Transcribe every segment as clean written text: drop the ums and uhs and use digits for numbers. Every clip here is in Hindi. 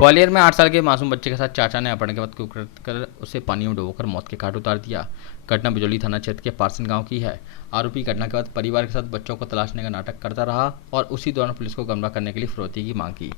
ग्वालियर में 8 साल के मासूम बच्चे के साथ चाचा ने अपहरण के बाद कुकृत्य कर उसे पानी में डुबोकर मौत के घाट उतार दिया। घटना बिजौली थाना क्षेत्र के पारसन गांव की है। आरोपी घटना के बाद परिवार के साथ बच्चों को तलाशने का नाटक करता रहा और उसी दौरान पुलिस को गुमराह करने के लिए फिरौती की मांग की।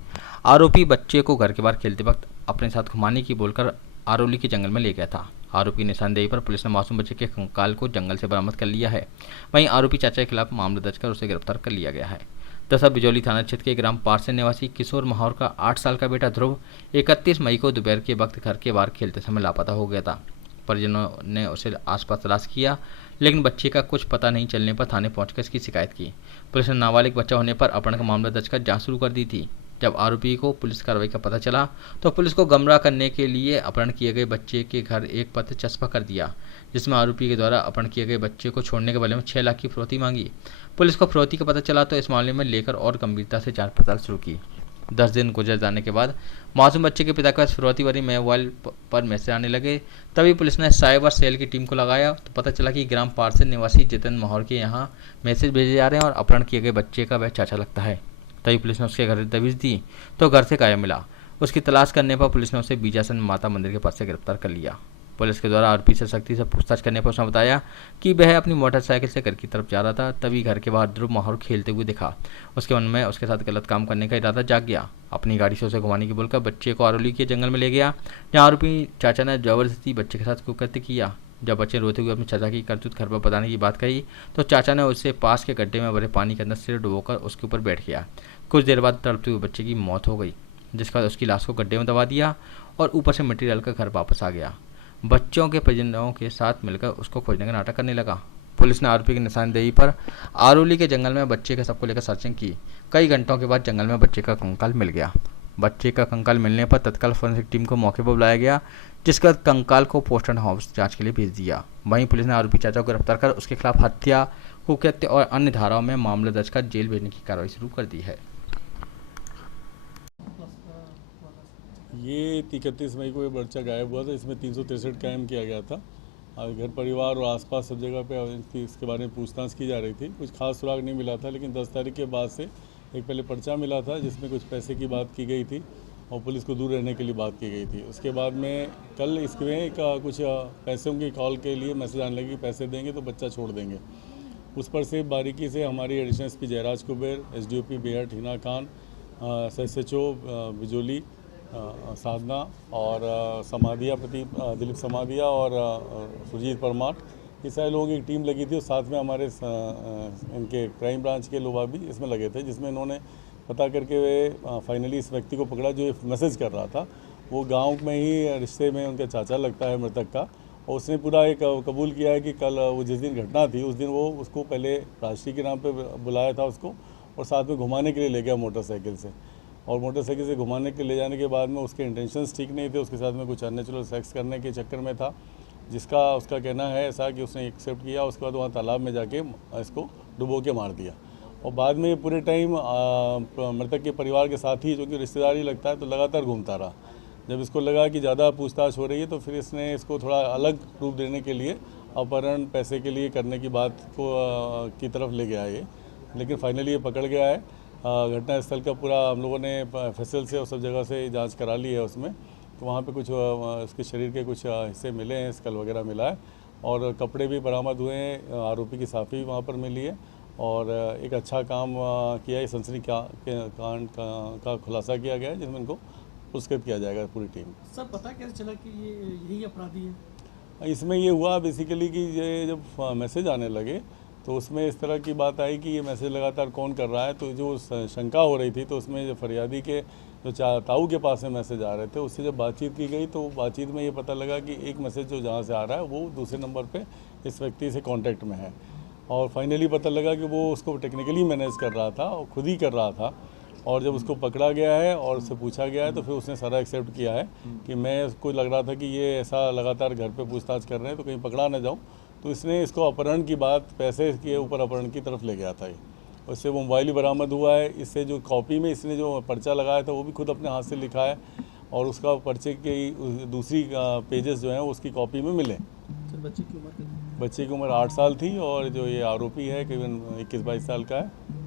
आरोपी बच्चे को घर के बाहर खेलते वक्त अपने साथ घुमाने की बोलकर आरोली के जंगल में ले गया था। आरोपी की निशानदेही पर पुलिस ने मासूम बच्चे के कंकाल को जंगल से बरामद कर लिया है। वहीं आरोपी चाचा के खिलाफ मामला दर्ज कर उसे गिरफ्तार कर लिया गया है। दरअसल बिजौली थाना क्षेत्र के ग्राम पारसे निवासी किशोर माहौर का 8 साल का बेटा ध्रुव 31 मई को दोपहर के वक्त घर के बाहर खेलते समय लापता हो गया था। परिजनों ने उसे आसपास तलाश किया, लेकिन बच्चे का कुछ पता नहीं चलने पर थाने पहुंचकर इसकी शिकायत की। पुलिस ने नाबालिग बच्चा होने पर अपहरण का मामला दर्ज कर जांच शुरू कर दी थी। जब आरोपी को पुलिस कार्रवाई का पता चला तो पुलिस को गुमराह करने के लिए अपहरण किए गए बच्चे के घर एक पत्र चस्पा कर दिया, जिसमें आरोपी के द्वारा अपहरण किए गए बच्चे को छोड़ने के बदले में 6 लाख की फिरौती मांगी। पुलिस को फिरौती का पता चला तो इस मामले में लेकर और गंभीरता से जांच पड़ताल शुरू की। 10 दिन गुजर जाने के बाद मासूम बच्चे के पिता के पास फिरौती भरी मोबाइल पर मैसेज आने लगे। तभी पुलिस ने साइबर सेल की टीम को लगाया तो पता चला कि ग्राम पारसे निवासी जितेंद्र माहौर के यहाँ मैसेज भेजे जा रहे हैं और अपहरण किए गए बच्चे का वह चाचा लगता है। तभी पुलिस ने उसके घर दबिश दी तो घर से गायब मिला। उसकी तलाश करने पर पुलिस ने उसे बीजासन माता मंदिर के पास से गिरफ्तार कर लिया। पुलिस के द्वारा आरोपी से सख्ती से पूछताछ करने पर उसने बताया कि वह अपनी मोटरसाइकिल से घर की तरफ जा रहा था। तभी घर के बाहर ध्रुव माहौर खेलते हुए दिखा। उसके मन में उसके साथ गलत काम करने का इरादा जाग गया। अपनी गाड़ी से उसे घुमाने की बोलकर बच्चे को आरोली के जंगल में ले गया, जहाँ आरोपी चाचा ने जबरदस्ती बच्चे के साथ कुकृत्य किया। जब बच्चे रोते हुए अपने चाचा की करतूत घर पर बताने की बात कही तो चाचा ने उसे पास के गड्ढे में भरे पानी के अंदर सिर डुबोकर उसके ऊपर बैठ गया। कुछ देर बाद तड़पते हुए बच्चे की मौत हो गई, जिसके बाद उसकी लाश को गड्ढे में दबा दिया और ऊपर से मिट्टी डालकर घर वापस आ गया। बच्चों के परिजनों के साथ मिलकर उसको खोजने का नाटक करने लगा। पुलिस ने आरोपी की निशानदेही पर आरोली के जंगल में बच्चे के शव को लेकर सर्चिंग की। कई घंटों के बाद जंगल में बच्चे का कंकाल मिल गया। बच्चे का कंकाल मिलने पर तत्काल फोरेंसिक टीम को मौके पर बुलाया गया, जिसके बाद कंकाल को पोस्टमार्टम हाउस जांच के लिए भेज दिया। वहीं पुलिस ने आरोपी चाचा को गिरफ्तार कर उसके खिलाफ हत्या, कुकृत्य और अन्य धाराओं में मामला दर्ज कर जेल भेजने की कार्रवाई शुरू कर दी है। ये 31 मई को ये बच्चा गायब हुआ था। इसमें 363 कायम किया गया था और घर परिवार और आसपास सब जगह पे इसके बारे में पूछताछ की जा रही थी। कुछ खास सुराग नहीं मिला था, लेकिन 10 तारीख के बाद से एक पहले पर्चा मिला था जिसमें कुछ पैसे की बात की गई थी और पुलिस को दूर रहने के लिए बात की गई थी। उसके बाद में कल इसमें कुछ पैसों की कॉल के लिए मैसेज आने लगे, पैसे देंगे तो बच्चा छोड़ देंगे। उस पर से बारीकी से हमारी additional SP Jayraj Kuber, SDOP Behat Hina Khan, SHO Bijauli Sadhana और समाधिया प्रदीप दिलीप समाधिया और सुरजीत परमार, ये सारे लोगों की एक टीम लगी थी और साथ में हमारे इनके क्राइम ब्रांच के लोग भी इसमें लगे थे, जिसमें इन्होंने पता करके वे फाइनली इस व्यक्ति को पकड़ा जो मैसेज कर रहा था। वो गांव में ही रिश्ते में उनका चाचा लगता है मृतक का, और उसने पूरा एक कबूल किया है कि कल वो जिस दिन घटना थी उस दिन वो उसको पहले राष्ट्रीय के नाम पे बुलाया था उसको, और साथ में घुमाने के लिए ले गया मोटरसाइकिल से, और मोटरसाइकिल से घुमाने के ले जाने के बाद में उसके इंटेंशंस ठीक नहीं थे। उसके साथ में कुछ अननेचुरल सेक्स करने के चक्कर में था, जिसका उसका कहना है ऐसा कि उसने एक्सेप्ट किया। उसके बाद वहाँ तालाब में जाके इसको डुबो के मार दिया, और बाद में पूरे टाइम मृतक के परिवार के साथ ही, जो कि रिश्तेदार ही लगता है, तो लगातार घूमता रहा। जब इसको लगा कि ज़्यादा पूछताछ हो रही है तो फिर इसने इसको थोड़ा अलग रूप देने के लिए अपहरण पैसे के लिए करने की बात को की तरफ ले गया ये, लेकिन फाइनली ये पकड़ गया है। घटना स्थल का पूरा हम लोगों ने FSL से और सब जगह से जांच करा ली है उसमें, तो वहाँ पे कुछ उसके शरीर के कुछ हिस्से मिले हैं, स्कल वगैरह मिला है, और कपड़े भी बरामद हुए हैं। आरोपी की साफ़ी वहाँ पर मिली है, और एक अच्छा काम किया है। सनसनी कांड का खुलासा किया गया है, जिसमें इनको पुरस्कृत किया जाएगा पूरी टीम। सर पता कैसे चला कि ये यही अपराधी है? इसमें ये हुआ बेसिकली कि ये जब मैसेज आने लगे तो उसमें इस तरह की बात आई कि ये मैसेज लगातार कौन कर रहा है, तो जो शंका हो रही थी, तो उसमें जो फरियादी के जो ताऊ के पास में मैसेज आ रहे थे, उससे जब बातचीत की गई तो बातचीत में ये पता लगा कि एक मैसेज जो जहाँ से आ रहा है वो दूसरे नंबर पे इस व्यक्ति से कांटेक्ट में है, और फाइनली पता लगा कि वो उसको टेक्निकली मैनेज कर रहा था और खुद ही कर रहा था। और जब उसको पकड़ा गया है और उससे पूछा गया है तो फिर उसने सारा एक्सेप्ट किया है कि मैं उसको लग रहा था कि ये ऐसा लगातार घर पे पूछताछ कर रहे हैं तो कहीं पकड़ा ना जाऊँ, तो इसने इसको अपहरण की बात, पैसे के ऊपर अपहरण की तरफ ले गया था ये। उससे वो मोबाइल भी बरामद हुआ है। इससे जो कॉपी में इसने जो पर्चा लगाया था वो भी खुद अपने हाथ से लिखा है, और उसका पर्चे की दूसरी पेजेस जो हैं उसकी कॉपी में मिले। बच्चे की उम्र कितनी? बच्चे की उम्र 8 साल थी, और जो ये आरोपी है करीबन 21-22 साल का है।